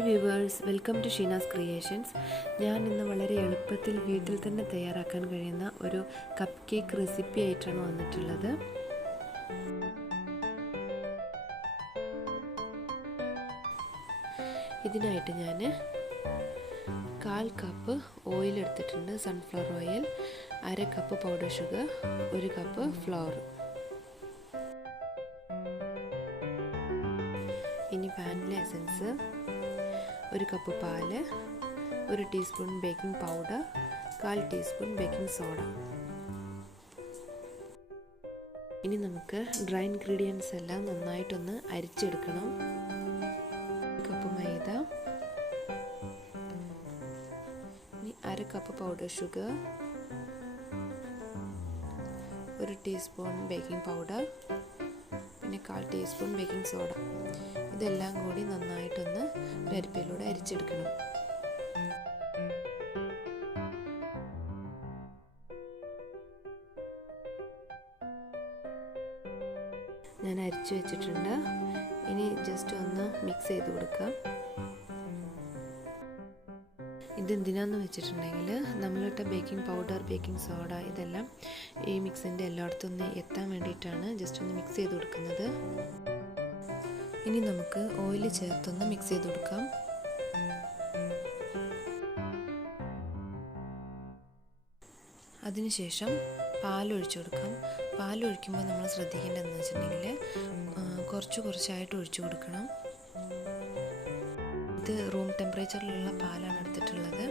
Hi viewers, welcome to Sheena's creations. ഞാൻ ഇന്ന് വളരെ എളുപ്പത്തിൽ വീട്ടിൽ തന്നെ തയ്യാറാക്കാൻ കഴിയുന്ന ഒരു കപ്പ് കേക്ക് റെസിപ്പി ആയിട്ടാണ് വന്നിട്ടുള്ളത്. ഇതിനായിട്ട് ഞാൻ 1/4 കപ്പ് ഓയിൽ എടുത്തിട്ടുണ്ട്, sunflower oil, 1/2 cup powder sugar, 1 cup flower. ഇനി വാനില എസൻസ്, 1 കപ്പ് പാല്, 1 teaspoon baking powder, 1/4 teaspoon baking soda. ഇനി നമുക്ക് ഡ്രൈ ഇൻഗ്രീഡിയൻസ് എല്ലാം നന്നായിട്ടൊന്ന് അരിച്ചെടുക്കണം. 1 കപ്പ് മൈദ, ഇനി 1/2 cup powder sugar, 1 teaspoon baking powder, പിന്നെ 1/4 ടീസ്പൂൺ ബേക്കിംഗ് സോഡ. ഇതെല്ലാം കൂടി നന്നായിട്ടൊന്ന് ഒരു അരിപ്പയിലൂടെ അരിച്ചെടുക്കണം. ഞാൻ അരിച്ചു വെച്ചിട്ടുണ്ട്. ഇനി ജസ്റ്റ് ഒന്ന് മിക്സ് ചെയ്ത് കൊടുക്കാം. ഇതെന്തിനാന്ന് വെച്ചിട്ടുണ്ടെങ്കിൽ നമ്മളിട്ട ബേക്കിംഗ് പൗഡർ, ബേക്കിംഗ് സോഡ ഇതെല്ലാം ഈ മിക്സിൻ്റെ എല്ലായിടത്തും ഒന്ന് എത്താൻ വേണ്ടിയിട്ടാണ് ജസ്റ്റ് ഒന്ന് മിക്സ് ചെയ്ത് കൊടുക്കുന്നത്. ഇനി നമുക്ക് ഓയിൽ ചേർത്തൊന്ന് മിക്സ് ചെയ്ത് കൊടുക്കാം. അതിനുശേഷം പാലൊഴിച്ചു കൊടുക്കാം. പാലൊഴിക്കുമ്പോൾ നമ്മൾ ശ്രദ്ധിക്കേണ്ടതെന്ന് വെച്ചിട്ടുണ്ടെങ്കിൽ കുറച്ചായിട്ട് ഒഴിച്ചു കൊടുക്കണം. ഇത് റൂം ടെമ്പറേച്ചറിലുള്ള പാലാണ് എടുത്തിട്ടുള്ളത്.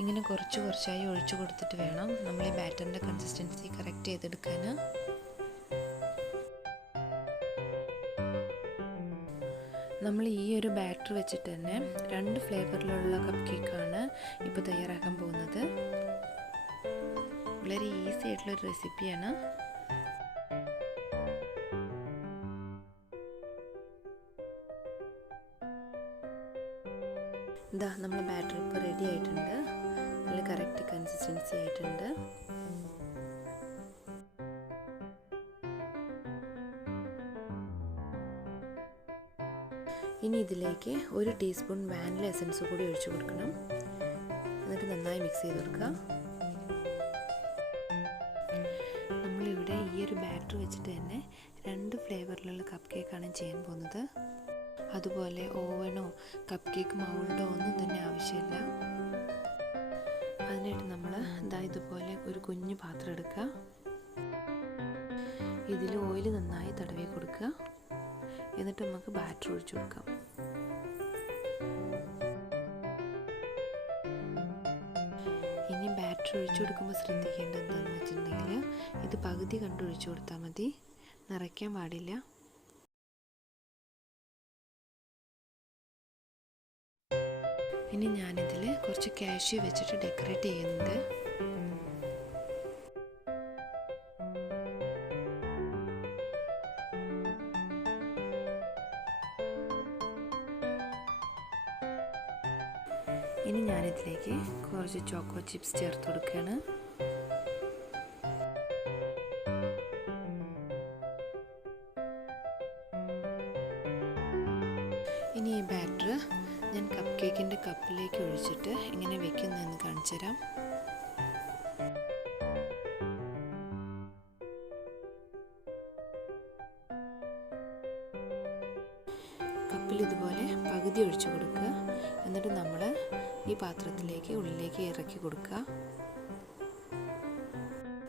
ഇങ്ങനെ കുറച്ചായി ഒഴിച്ചു കൊടുത്തിട്ട് വേണം നമ്മൾ ഈ ബാറ്ററിൻ്റെ കൺസിസ്റ്റൻസി കറക്റ്റ് ചെയ്തെടുക്കാൻ. നമ്മൾ ഈ ഒരു ബാറ്റർ വെച്ചിട്ട് തന്നെ 2 ഫ്ലേവറിലുള്ള കപ്പ് കേക്കാണ് ഇപ്പോൾ തയ്യാറാക്കാൻ പോകുന്നത്. വളരെ ഈസി ആയിട്ടുള്ളൊരു റെസിപ്പിയാണ്. ഇതാ നമ്മൾ ബാറ്റർ ഇപ്പോൾ റെഡി ആയിട്ടുണ്ട്. നല്ല കറക്റ്റ് കൺസിസ്റ്റൻസി ആയിട്ടുണ്ട്. ഇനി ഇതിലേക്ക് 1 ടീസ്പൂൺ വാനില എസൻസ് കൂടി ഒഴിച്ചു കൊടുക്കണം. എന്നിട്ട് നന്നായി മിക്സ് ചെയ്ത് കൊടുക്കുക. നമ്മളിവിടെ ഈ ഒരു ബാറ്റർ വെച്ചിട്ട് തന്നെ 2 ഫ്ലേവറിലുള്ള കപ്പ് കേക്കാണ് ചെയ്യാൻ പോകുന്നത്. അതുപോലെ ഓവനോ കപ്പ് കേക്ക് മൗൾഡോ ഒന്നും തന്നെ ആവശ്യമില്ല. അതിനായിട്ട് നമ്മൾ ഇതുപോലെ ഒരു കുഞ്ഞു പാത്രം എടുക്കുക. ഇതിൽ ഓയിൽ നന്നായി തടവി കൊടുക്കുക. എന്നിട്ട് നമുക്ക് ബാറ്റർ ഒഴിച്ചു കൊടുക്കാം. ഇനി ബാറ്റർ ഒഴിച്ചു കൊടുക്കുമ്പോൾ ശ്രദ്ധിക്കേണ്ടത് എന്താണെന്ന് വെച്ചിട്ടുണ്ടെങ്കിൽ ഇത് പകുതി കണ്ട് ഒഴിച്ചു കൊടുത്താൽ മതി, നിറയ്ക്കാൻ പാടില്ല. ഇനി ഞാനിതിൽ കുറച്ച് കാഷ്യൂ വെച്ചിട്ട് ഡെക്കറേറ്റ് ചെയ്യുന്നുണ്ട്. ഇനി ഞാനിതിലേക്ക് കുറച്ച് ചോക്കോ ചിപ്സ് ചേർത്ത് കൊടുക്കുകയാണ്. ഇനി ഈ ബാറ്റർ ഞാൻ കപ്പ് കേക്കിൻ്റെ കപ്പിലേക്ക് ഒഴിച്ചിട്ട് എങ്ങനെ വെക്കുന്നതെന്ന് കാണിച്ചു തരാം. കപ്പിൽ ഇതുപോലെ പകുതി ഒഴിച്ചു കൊടുക്കുക. എന്നിട്ട് നമ്മൾ ഈ പാത്രത്തിലേക്ക് ഉള്ളിലേക്ക് ഇറക്കി കൊടുക്കുക.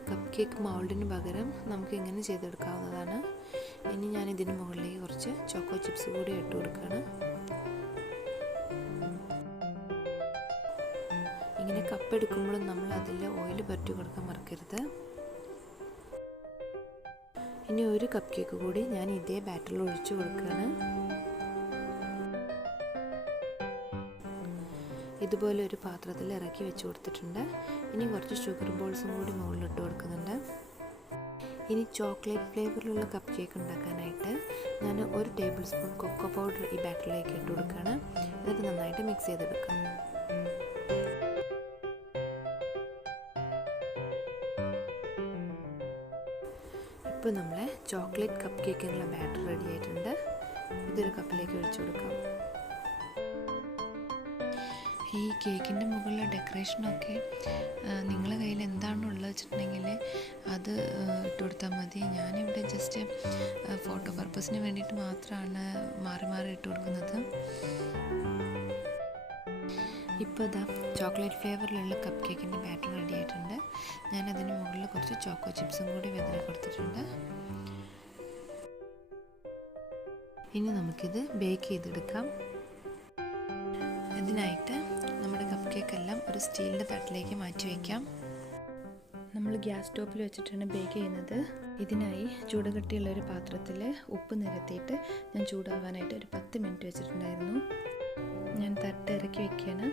കപ്പ് കേക്ക് മൗൾഡിന് പകരം നമുക്ക് ഇങ്ങനെ ചെയ്തെടുക്കാവുന്നതാണ്. ഇനി ഞാൻ ഇതിന് മുകളിലേക്ക് കുറച്ച് ചോക്കോ ചിപ്സ് കൂടി ഇട്ട് കൊടുക്കുകയാണ്. ഇങ്ങനെ കപ്പ് എടുക്കുമ്പോഴും നമ്മൾ അതിൽ ഓയിൽ പറ്റി കൊടുക്കാൻ മറക്കരുത്. ഇനി 1 കപ്പ് കേക്ക് കൂടി ഞാൻ ഇതേ ബാറ്ററിൽ ഒഴിച്ചു കൊടുക്കുകയാണ്. ഇതുപോലെ ഒരു പാത്രത്തിൽ ഇറക്കി വെച്ച് കൊടുത്തിട്ടുണ്ട്. ഇനി കുറച്ച് ഷുഗർ ബോൾസും കൂടി മുകളിലിട്ട് കൊടുക്കുന്നുണ്ട്. ഇനി ചോക്ലേറ്റ് ഫ്ലേവറിലുള്ള കപ്പ് കേക്ക് ഉണ്ടാക്കാനായിട്ട് ഞാൻ 1 ടേബിൾ സ്പൂൺ കൊക്കോ പൗഡർ ഈ ബാറ്ററിലേക്ക് ഇട്ട് കൊടുക്കുകയാണ്. എന്നിട്ട് നന്നായിട്ട് മിക്സ് ചെയ്തെടുക്കാം. ഇപ്പോൾ നമ്മളെ ചോക്ലേറ്റ് കപ്പ് കേക്കിനുള്ള ബാറ്റർ റെഡി ആയിട്ടുണ്ട്. ഇതൊരു കപ്പിലേക്ക് ഒഴിച്ചു കൊടുക്കാം. ഈ കേക്കിൻ്റെ മുകളിലെ ഡെക്കറേഷനൊക്കെ നിങ്ങളുടെ കയ്യിൽ എന്താണുള്ളത് വെച്ചിട്ടുണ്ടെങ്കിൽ അത് ഇട്ട് കൊടുത്താൽ മതി. ഞാനിവിടെ ജസ്റ്റ് ഫോട്ടോ പർപ്പസിന് വേണ്ടിയിട്ട് മാത്രമാണ് മാറി മാറി ഇട്ട് കൊടുക്കുന്നത്. ഇപ്പോൾ ഇതാ ചോക്ലേറ്റ് ഫ്ലേവറിലുള്ള കപ്പ് കേക്കിൻ്റെ ബാറ്റർ റെഡി ആയിട്ടുണ്ട്. ഞാനതിന് മുകളിൽ കുറച്ച് ചോക്കോ ചിപ്സും കൂടി വിതറി കൊടുത്തിട്ടുണ്ട്. ഇനി നമുക്കിത് ബേക്ക് ചെയ്തെടുക്കാം. ഇതിനായിട്ട് നമ്മുടെ കപ്പ് കേക്കെല്ലാം ഒരു സ്റ്റീലിൻ്റെ തട്ടിലേക്ക് മാറ്റി വയ്ക്കാം. നമ്മൾ ഗ്യാസ് സ്റ്റോപ്പിൽ വെച്ചിട്ടാണ് ബേക്ക് ചെയ്യുന്നത്. ഇതിനായി ചൂടുകട്ടിയുള്ള ഒരു പാത്രത്തിൽ ഉപ്പ് നിരത്തിയിട്ട് ഞാൻ ചൂടാവാനായിട്ട് ഒരു 10 മിനിറ്റ് വെച്ചിട്ടുണ്ടായിരുന്നു. ഞാൻ തട്ട് ഇറക്കി വയ്ക്കുകയാണ്.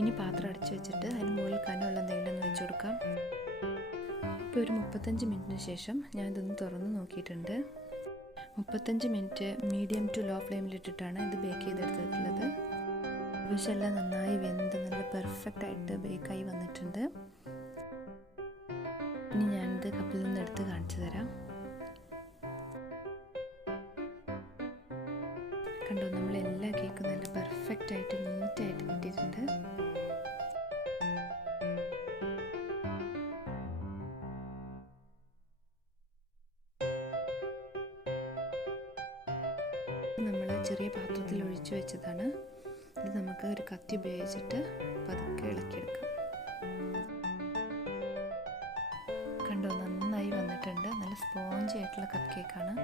ഇനി പാത്രം അടച്ചു വെച്ചിട്ട് അതിന് മുകളിൽ കനമുള്ള എന്തെങ്കിലും വെച്ച് കൊടുക്കാം. ഇപ്പോൾ ഒരു 35 മിനിറ്റിന് ശേഷം ഞാൻ ഇതൊന്ന് തുറന്ന് നോക്കിയിട്ടുണ്ട്. 35 മിനിറ്റ് മീഡിയം ടു ലോ ഫ്ലെയിമിലിട്ടിട്ടാണ് ഇത് ബേക്ക് ചെയ്തെടുത്തിട്ടുള്ളത്. എല്ലാം നന്നായി വെന്ത് നല്ല പെർഫെക്റ്റ് ആയിട്ട് ബേക്കായി വന്നിട്ടുണ്ട്. ഇനി ഞാനിത് കപ്പിൽ നിന്ന് എടുത്ത് കാണിച്ചു തരാം. കണ്ടോ, നമ്മളെല്ലാ കേക്കും നല്ല പെർഫെക്റ്റ് ആയിട്ട് നീറ്റായിട്ട് കിട്ടിയിട്ടുണ്ട്. നമ്മൾ ചെറിയ പാത്രത്തിൽ ഒഴിച്ചു വെച്ചതാണ്. ഇത് നമുക്ക് ഒരു കത്തി ഉപയോഗിച്ചിട്ട് പതുക്കെ ഇളക്കിയെടുക്കാം. കണ്ടോ, നന്നായി വന്നിട്ടുണ്ട്. നല്ല സ്പോഞ്ചി ആയിട്ടുള്ള കപ്പ് കേക്കാണ്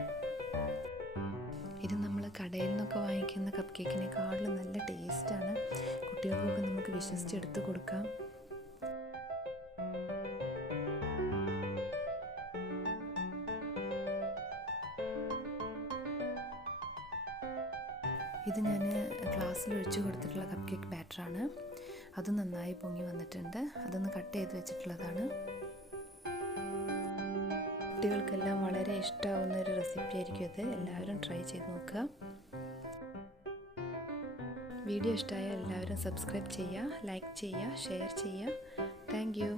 ഇത്. നമ്മൾ കടയിൽ നിന്നൊക്കെ വാങ്ങിക്കുന്ന കപ്പ് കേക്കിനേക്കാളും നല്ല ടേസ്റ്റാണ്. കുട്ടികൾക്കൊക്കെ നമുക്ക് വിശ്വസിച്ചെടുത്ത് കൊടുക്കാം. ഇത് ഞാൻ ഗ്ലാസ്സിൽ ഒഴിച്ച് കൊടുത്തിട്ടുള്ള കപ്പ് കേക്ക് ബാറ്ററാണ്. അത് നന്നായി പൊങ്ങി വന്നിട്ടുണ്ട്. അതൊന്ന് കട്ട് ചെയ്ത് വെച്ചിട്ടുള്ളതാണ്. കുട്ടികൾക്കെല്ലാം വളരെ ഇഷ്ടമാവുന്ന ഒരു റെസിപ്പി ആയിരിക്കും ഇത്. എല്ലാവരും ട്രൈ ചെയ്ത് നോക്കുക. വീഡിയോ ഇഷ്ടമായാൽ എല്ലാവരും സബ്സ്ക്രൈബ് ചെയ്യുക, ലൈക്ക് ചെയ്യുക, ഷെയർ ചെയ്യുക. Thank you.